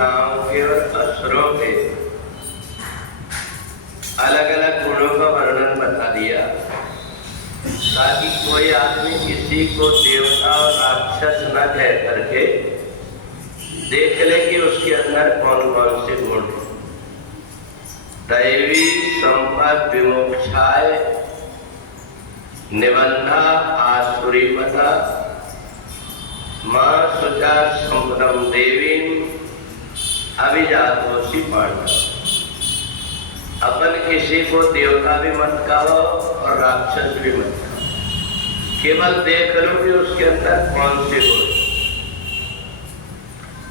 देवताओं के और असुरों के अलग अलग गुणों का वर्णन बता दिया, ताकि कोई आदमी किसी को देवता और राक्षस न कह करके देख ले कि उसके अंदर कौन कौन से गुण हैं। दैवी संपद विमोक्षाय निबंधा आसुरीपता मां सुचा संपदम देवी अभिजातोषी पांडव। अपन किसी को देवता भी मत कहो और राक्षस भी मत कहो, केवल देख लो कि उसके अंदर कौन से गुण।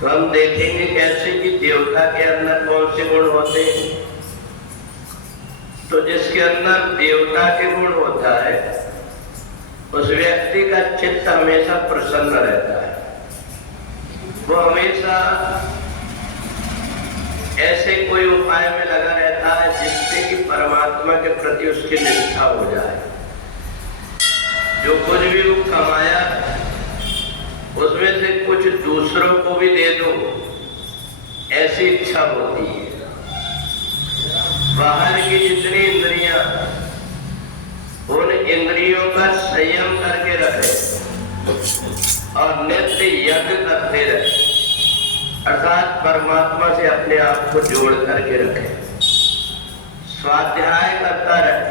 तो हम देखेंगे कैसे कि देवता के अंदर कौन से गुण होते हैं। तो जिसके अंदर देवता के गुण होता है उस व्यक्ति का चित्त हमेशा प्रसन्न रहता है। वो हमेशा ऐसे कोई उपाय में लगा रहता है जिससे कि परमात्मा के प्रति उसकी निष्ठा हो जाए। जो कुछ भी वो कमाया उसमें से कुछ दूसरों को भी दे दो, ऐसी इच्छा होती है। बाहर की जितनी इंद्रियां, उन इंद्रियों का संयम करके रखे और नित्य यज्ञ करते रहे, अर्थात परमात्मा से अपने आप को जोड़ करके रखे, स्वाध्याय करता रहे,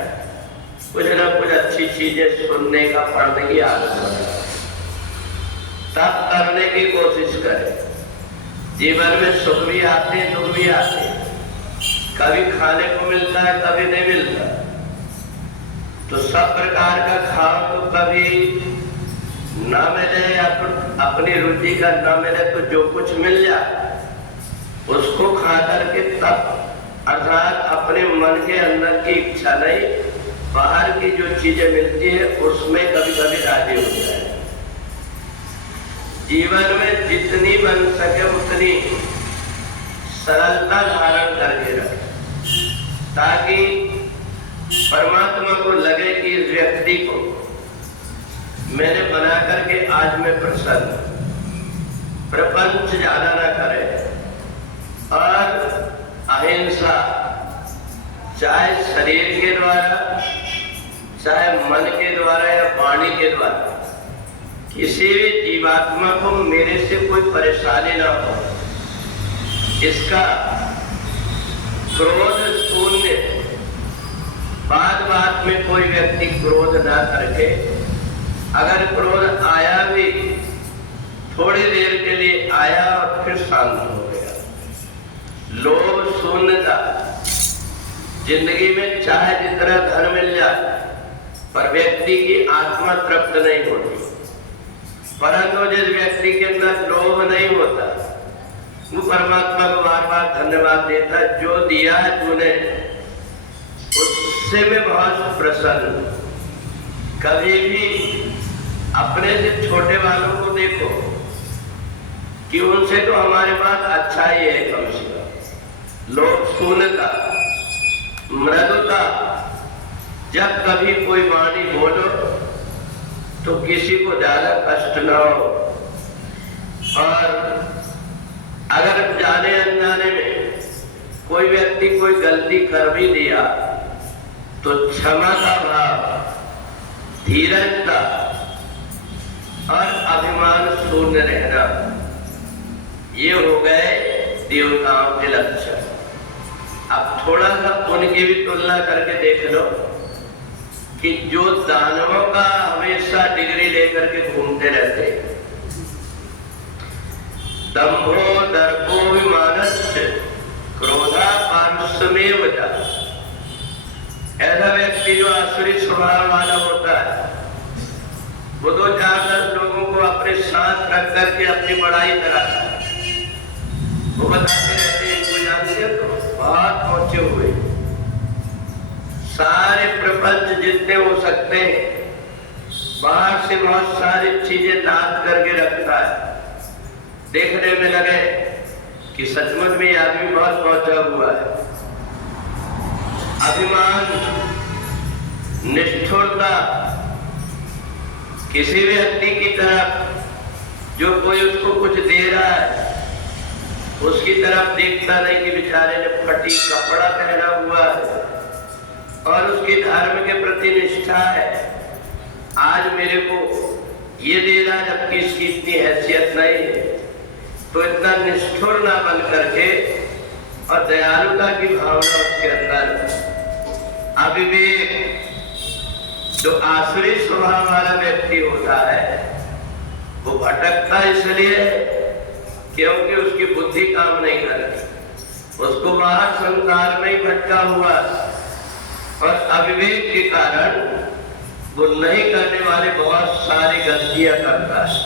कुछ न कुछ अच्छी चीजें सुनने का, पढ़ने की आदत बने, तब करने की कोशिश करे। जीवन में सुख भी आते हैं, दुख भी आते हैं, कभी खाने को मिलता है, कभी नहीं मिलता। तो सब प्रकार का खाओ, तो कभी ना मिले या फिर अपनी रुचि का ना मिले, तो जो कुछ मिल जाए उसको खा करके तब, अर्थात अपने मन के अंदर की इच्छा नहीं, बाहर की जो चीजें मिलती है उसमें कभी कभी राजी हो जाए। जीवन में जितनी बन सके उतनी सरलता धारण करके रखे, ताकि परमात्मा को लगे कि इस व्यक्ति को मैंने बना करके आज मैं प्रसन्न। प्रपंच ज्यादा ना करे और अहिंसा, चाहे शरीर के द्वारा, चाहे मन के द्वारा या वाणी के द्वारा, किसी भी जीवात्मा को मेरे से कोई परेशानी ना हो, इसका क्रोध शून्य, बात बात में कोई व्यक्ति क्रोध ना करके, अगर क्रोध आया भी थोड़ी देर के लिए आया और फिर शांत हो गया। लोभ शून्यता, जिंदगी में चाहे जितना धन मिल जाए पर व्यक्ति की आत्मा तृप्त नहीं होती। परंतु जिस व्यक्ति के अंदर लोभ नहीं होता वो परमात्मा को बार बार धन्यवाद देता, जो दिया है तूने उससे मैं बहुत प्रसन्न हूं। कभी भी अपने से छोटे वालों को देखो कि उनसे तो हमारे पास अच्छा ही है, कम से कम। लोभ शून्यता, मृदुता, जब कभी कोई वाणी बोलो तो किसी को ज्यादा कष्ट न हो, और अगर जाने अनजाने में कोई व्यक्ति कोई गलती कर भी दिया तो क्षमा का भाव, धीरजता और अभिमान शून्य रहना, ये हो गए देवताओं के लक्षण। अब थोड़ा सा उनकी भी तुलना करके देख लो कि जो दानवों का हमेशा डिग्री लेकर के घूमते रहते, दंभो दर्पोभिमानस्य क्रोधा पारुष्यमेव च, ऐसा व्यक्ति जो आसुरी स्वभाव वाला होता है, वो तो जाकर लोगों को अपने साथ रख करके अपनी बड़ाई कराता है। वो बताते रहते हैं, इनको जानते हो तो बहुत पहुंचे हुए, सारे प्रपंच जितने हो सकते हैं बाहर से बहुत सारी चीजें दान करके रखता है। देखने में लगे कि सचमुच में आदमी बहुत पहुंचा हुआ है। अभिमान, निष्ठुरता, किसी व्यक्ति की तरफ जो कोई उसको कुछ दे रहा है उसकी तरफ देखता नहीं कि बेचारे ने फटी कपड़ा पहना हुआ है और उसकी धर्म के प्रति निष्ठा है। आज मेरे को ये दे रहा जबकि इसकी इतनी हैसियत नहीं है, तो इतना निष्ठुर ना बन करके और दयालुता की भावना उसके अंदर, अविवेक जो आसुरी स्वभाव वाला व्यक्ति होता है वो भटकता इसलिए क्योंकि उसकी बुद्धि काम नहीं करती, उसको बाहर संसार में ही भटका हुआ और अविवेक के कारण वो नहीं करने वाले बहुत सारी गलतियां करता है।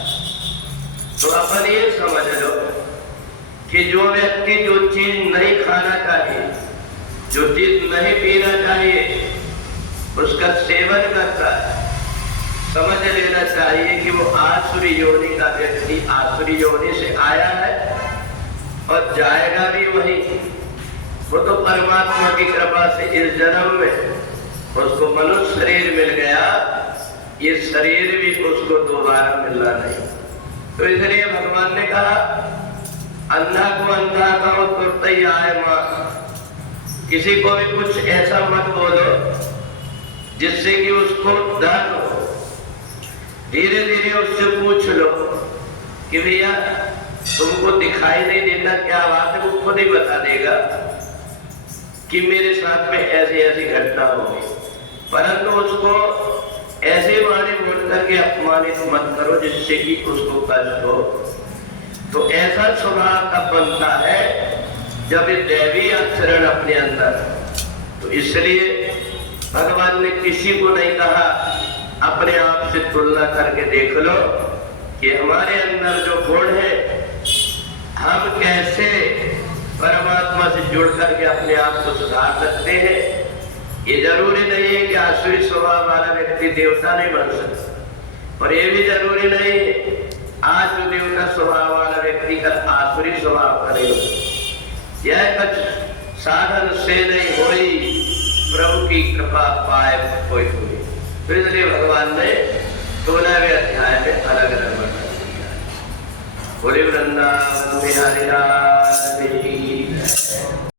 तो अपन ये समझ लो कि जो व्यक्ति जो चीज नहीं खाना चाहिए, जो चीज नहीं पीना चाहिए, उसका सेवन करता है, समझ लेना चाहिए कि वो आसुरी योनि का व्यक्ति आसुरी योनि से आया है और जाएगा भी वही। वो तो परमात्मा की कृपा से इस जन्म में उसको मनुष्य शरीर मिल गया, ये शरीर भी उसको दोबारा मिलना नहीं। तो इसलिए भगवान ने कहा अंधा को अंधा कहो तुरंत ही आए मां। किसी को भी कुछ ऐसा मत बोलो जिससे कि उसको दर्द हो, धीरे धीरे उससे पूछ लो कि भैया तुमको दिखाई नहीं देता क्या बात है, वो खुद ही बता देगा कि मेरे साथ में ऐसी ऐसी घटना हो गई। परंतु उसको ऐसे वाणी बोल करके अपमानित मत करो जिससे कि उसको कष्ट हो। तो ऐसा स्वभाव तब बनता है जब ये दैवी आचरण अपने अंदर। तो इसलिए भगवान ने किसी को नहीं कहा, अपने आप से तुलना करके देख लो कि हमारे अंदर जो गुण है हम कैसे परमात्मा से जुड़ करके अपने आप को सुधार सकते हैं। ये जरूरी नहीं है कि आसुरी स्वभाव वाला व्यक्ति देवता नहीं बन सकता, और ये भी जरूरी नहीं है आज जो देवता स्वभाव वाला व्यक्ति का आसुरी स्वभाव का नहीं होता। यह कुछ साधन से नहीं हुई, प्रभु की कृपा पाए कोई हुई। तो इसलिए भगवान ने 16वें अध्याय में अलग अलग बता दिया। बोले वृंदावन बिहारी लाल की।